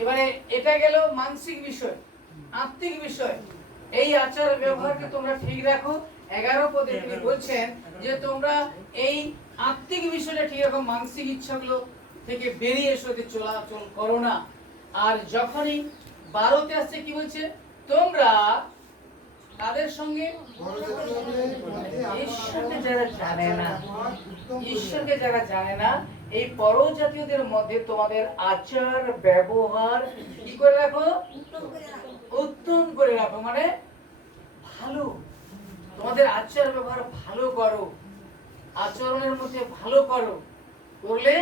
এবারে এটা গেল মানসিক বিষয়, আত্মিক বিষয়। এই আচার ব্যবহারকে তোমরা ঠিক রাখো। এগারো পদে তিনি বলছেন যে তোমরা এই আত্মিক বিষয়টা ঠিক রাখো, মানসিক ইচ্ছাগুলো থেকে বেরিয়ে এসো চলাচল করো না। আর যখনই বারোতে আসছে, কি বলছে? তোমরা তাদের সঙ্গে ঈশ্বরকে যারা জানে না, ঈশ্বরকে যারা জানে না, এই পরজাতীয়দের মধ্যে তোমাদের আচার, ব্যবহার কি করে রাখো? উত্তম করে রাখো মানে ভালো। তোমাদের আচার, ব্যবহার ভালো করো, আচরণের মধ্যে ভালো করো। করলে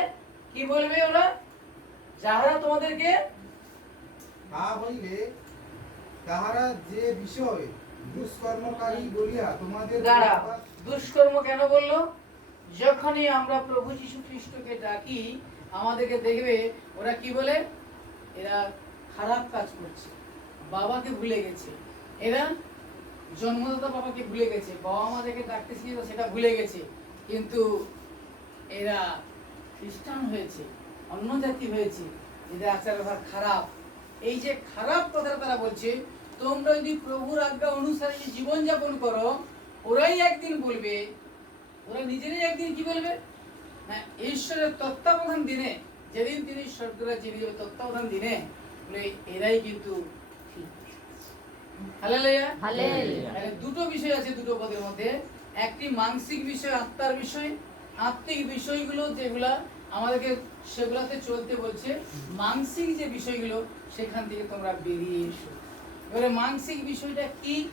কি বলবে ওরা? যারা তোমাদেরকে তা হইলে তাহারা যে বিষয় দুষ্কর্মকারী বলিয়া তোমাদের দ্বারা দুষ্কর্ম কেন বলল? যখনই আমরা প্রভু যীশু খ্রিস্টকে ডাকি আমাদেরকে দেখবে ওরা কি বলে? এরা খারাপ কাজ করছে বাবাকে ভুলে গেছে। এরা জন্মদাতা বাবাকে ভুলে গেছে বাবা আমাদেরকে ডাকতে শিখেছে সেটা ভুলে গেছে। কিন্তু এরা খ্রিস্টান হয়েছে অন্য জাতি হয়েছে এদের আচার ব্যবহার খারাপ। এই যে খারাপ কথাটা তারা বলছে তোমরা যদি প্রভুর আজ্ঞা অনুসারে যে জীবনযাপন করো ওরাই একদিন বলবে ওরা নিজেরাই একদিন কি বলবে? না ঈশ্বরের তত্ত্বাবধান দিনে যেদিন তিনি স্বর্গরাজ চিনি যাবে তত্ত্বাবধান দিনে এরাই কিন্তু দুটো বিষয় আছে দুটো পদের মধ্যে। একটি মানসিক বিষয় আত্মার বিষয়। আত্মিক বিষয়গুলো যেগুলা আমাদেরকে সেগুলাতে চলতে বলছে মানসিক যে বিষয়গুলো সেখান থেকে তোমরা বেরিয়ে এসো। এবারে মানসিক বিষয়টা কি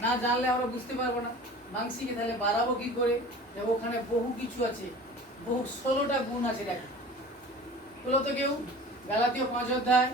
না জানলে আমরা বুঝতে পারব না। মানসিকে তাহলে বাড়াবো কি করে? যে ওখানে বহু কিছু আছে। বহু ষোলোটা গুণ আছে, দেখো। বলো তো কেউ? গালাতীয় পাঁচ অধ্যায়